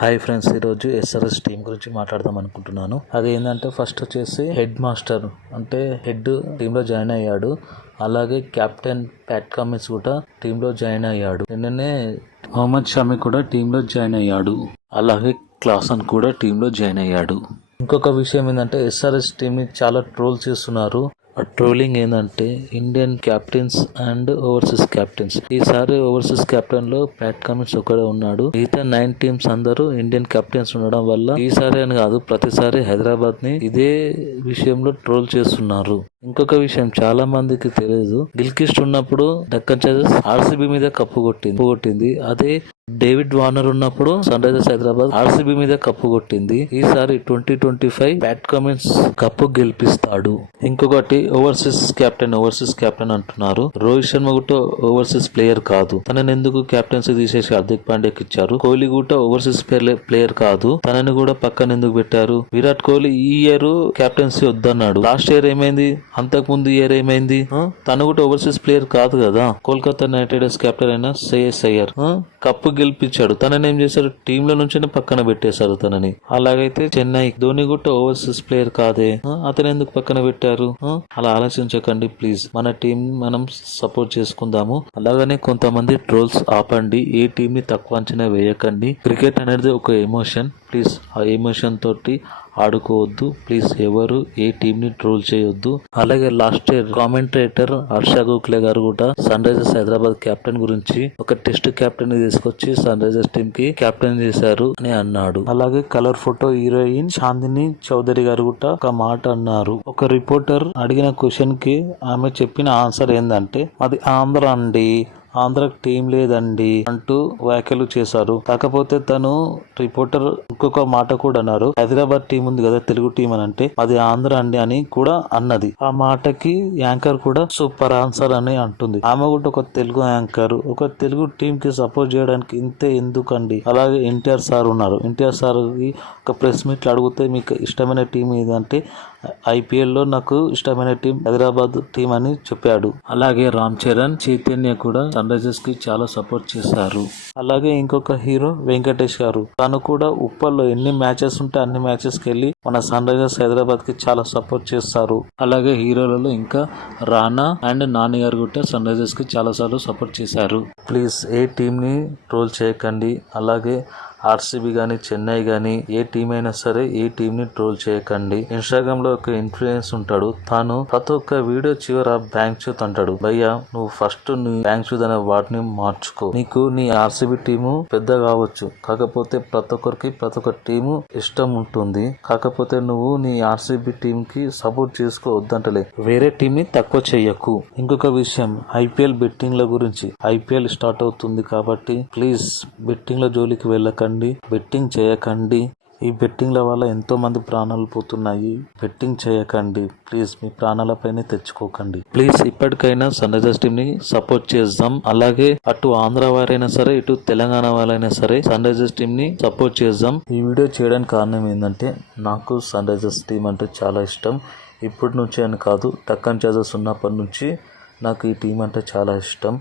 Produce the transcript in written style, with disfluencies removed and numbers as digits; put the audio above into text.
Hi friends, ఈరోజు SRS team గురించి మాట్లాడదాం అనుకుంటున్నాను. అది ఏంటంటే ఫస్ట్ వచ్చేసి హెడ్ మాస్టర్ అంటే హెడ్ టీంలో జాయిన్ అయ్యాడు. అలాగే కెప్టెన్ ప్యాట్ కమిన్స్ కూడా టీంలో జాయిన్ అయ్యాడు. నిన్ననే మొహమ్మద్ షమి కూడా టీంలో జాయిన్ అయ్యాడు. అలాగే క్లాసన్ కూడా టీంలో జాయిన్ అయ్యాడు. ఇంకొక విషయం ఏంటంటే ఎస్ఆర్ఎస్ టీంని చాలా ట్రోల్ చేస్తున్నారు. ఆ ట్రోలింగ్ ఏంటంటే Indian captains and overseas captains. ఈసారి ఓవర్సీస్ కెప్టెన్ లో ప్యాట్ కమిన్స్ ఒకడే ఉన్నాడు. మిగతా 9 టీమ్స్ అందరూ ఇండియన్ కెప్టెన్స్ ఉండడం వల్ల ఈసారి అని కాదు ప్రతిసారి హైదరాబాద్ ని ఇదే విషయంలో ట్రోల్ చేస్తున్నారు. ఇంకొక విషయం చాలా మందికి తెలియదు, గిల్క్రిస్ట్ ఉన్నప్పుడు డక్కన్ చార్జర్స్ ఆర్సీబీ మీద కప్పు కొట్టింది. అదే డేవిడ్ వార్నర్ ఉన్నప్పుడు సన్ రైజర్స్ హైదరాబాద్ ఆర్సీబీ మీద కప్పు కొట్టింది. ఈసారి 2025 ప్యాట్ కమిన్స్ కప్పు గెలిపిస్తాడు. ఇంకొకటి ఓవర్సీస్ కెప్టెన్ అంటున్నారు. రోహిత్ శర్మ కూడా ఓవర్సీస్ ప్లేయర్ కాదు. తనని ఎందుకు కెప్టెన్సీ తీసేసి హార్దిక్ పాండ్యాకి ఇచ్చారు? కోహ్లీ కూడా ఓవర్సీస్ ప్లేయర్ కాదు. తనని కూడా పక్కన ఎందుకు పెట్టారు? విరాట్ కోహ్లీ ఈ ఇయర్ కెప్టెన్సీ వద్దన్నాడు. లాస్ట్ ఇయర్ ఏమైంది? అంతకు ముందు ఇయర్ ఏమైంది? తను కూడా ఓవర్సీస్ ప్లేయర్ కాదు కదా. కోల్కతా నైట్ రైడర్స్ కెప్టెన్ అయిన శ్రేయస్ అయ్యర్ కప్పు గెలిపించాడు. తనని ఏం చేశారు? టీమ్ లో నుంచి పక్కన పెట్టేశారు తనని. అలాగైతే చెన్నై ధోని కూడా ఓవర్సీస్ ప్లేయర్ కాదే, అతను ఎందుకు పక్కన పెట్టారు? అలా ఆలోచించకండి ప్లీజ్. మన టీం మనం సపోర్ట్ చేసుకుందాము. అలాగనే కొంతమంది ట్రోల్స్ ఆపండి. ఏ టీం ని తక్కువ అంచనా వేయకండి. క్రికెట్ అనేది ఒక ఎమోషన్. ప్లీజ్ ఆ ఎమోషన్ తోటి ఆడుకోవద్దు. ప్లీజ్ ఎవరు ఏ టీమ్ ని ట్రోల్ చేయొద్దు. అలాగే last year commentator Harsha Gokhale గారు కూడా సన్ రైజర్స్ హైదరాబాద్ కెప్టెన్ గురించి ఒక టెస్ట్ కెప్టెన్ ని తీసుకొచ్చి సన్ రైజర్స్ టీమ్ కి కెప్టెన్ చేశారు అని అన్నాడు. అలాగే colour photo heroine Chandini Chowdary గారు కూడా ఒక మాట అన్నారు. ఒక రిపోర్టర్ అడిగిన క్వశ్చన్ కి ఆమె చెప్పిన ఆన్సర్ ఏంటంటే, అది ఆంధ్ర అండి, ఆంధ్రకు టీం లేదండి అంటూ వ్యాఖ్యలు చేశారు. కాకపోతే తను రిపోర్టర్ ఇంకొక మాట కూడా అన్నారు. హైదరాబాద్ టీం ఉంది కదా తెలుగు టీం అని అంటే అది ఆంధ్ర అండి అని కూడా అన్నది. ఆ మాటకి యాంకర్ కూడా సూపర్ ఆన్సర్ అని అంటుంది. ఆమె కూడా ఒక తెలుగు యాంకర్, ఒక తెలుగు టీం కి సపోర్ట్ చేయడానికి ఇంతే ఎందుకండి? అలాగే ఎన్టీఆర్ సార్ ఉన్నారు. ఎన్టీఆర్ సార్ కి ఒక ప్రెస్ మీట్ అడిగితే మీకు ఇష్టమైన టీం ఏదంటే ఐపీఎల్ లో నాకు ఇష్టమైన టీం హైదరాబాద్ టీం అని చెప్పాడు. అలాగే రామ్ చరణ్, చైతన్య కూడా సన్ రైజర్స్ కి చాలా సపోర్ట్ చేశారు. అలాగే ఇంకొక హీరో వెంకటేష్ గారు, తను కూడా ఉప్పల్లో ఎన్ని మ్యాచెస్ ఉంటే అన్ని మ్యాచెస్ కి వెళ్ళి మన సన్ రైజర్స్ హైదరాబాద్ కి చాలా సపోర్ట్ చేస్తారు. అలాగే హీరోలలో ఇంకా రానా అండ్ నాని గారు కూడా సన్ రైజర్స్ కి చాలా సార్లు సపోర్ట్ చేశారు. ప్లీజ్ ఏ టీం ని ట్రోల్ చేయకండి. అలాగే ఆర్సీబీ గానీ చెన్నై గానీ ఏ టీం అయినా సరే ఏ టీం ని ట్రోల్ చేయకండి. ఇన్స్టాగ్రామ్ లో ఒక ఇన్ఫ్లుయెన్స్ ఉంటాడు, తాను ప్రతి ఒక్క వీడియో చివర బ్యాంక్ చూత్ అంటాడు. భయ్యా నువ్వు ఫస్ట్ నీ బ్యాంక్ చూత్ అనే వాటిని మార్చుకో. నీకు నీ ఆర్సీబీ టీము పెద్ద కావచ్చు, కాకపోతే ప్రతి ఒక్కరికి ప్రతి ఒక్క టీము ఇష్టం ఉంటుంది. కాకపోతే నువ్వు నీ ఆర్సీబీ టీం కి సపోర్ట్ చేసుకోవద్దంటలే, వేరే టీం ని తక్కువ చెయ్యకు. ఇంకొక విషయం ఐపీఎల్ బెట్టింగ్ ల గురించి. ఐపీఎల్ స్టార్ట్ అవుతుంది కాబట్టి ప్లీజ్ బెట్టింగ్ ల జోలికి వెళ్ళకండి, బెట్టింగ్ చేయకండి. ఈ బెట్టింగ్ల వల్ల ఎంతో మంది ప్రాణాలు పోతున్నాయి. బెట్టింగ్ చేయకండి ప్లీజ్. మీ ప్రాణాలపైనే తెచ్చుకోకండి ప్లీజ్. ఇప్పటికైనా సన్ రైజర్స్ టీం ని సపోర్ట్ చేద్దాం. అలాగే అటు ఆంధ్ర వారైనా సరే ఇటు తెలంగాణ వాళ్ళైనా సరే సన్ రైజర్స్ టీం ని సపోర్ట్ చేద్దాం. ఈ వీడియో చేయడానికి కారణం ఏంటంటే నాకు సన్ రైజర్స్ టీం అంటే చాలా ఇష్టం. ఇప్పటి నుంచి అని కాదు, డక్కన్ చార్జర్స్ ఉన్నప్పటి నుంచి నాకు ఈ టీం అంటే చాలా ఇష్టం.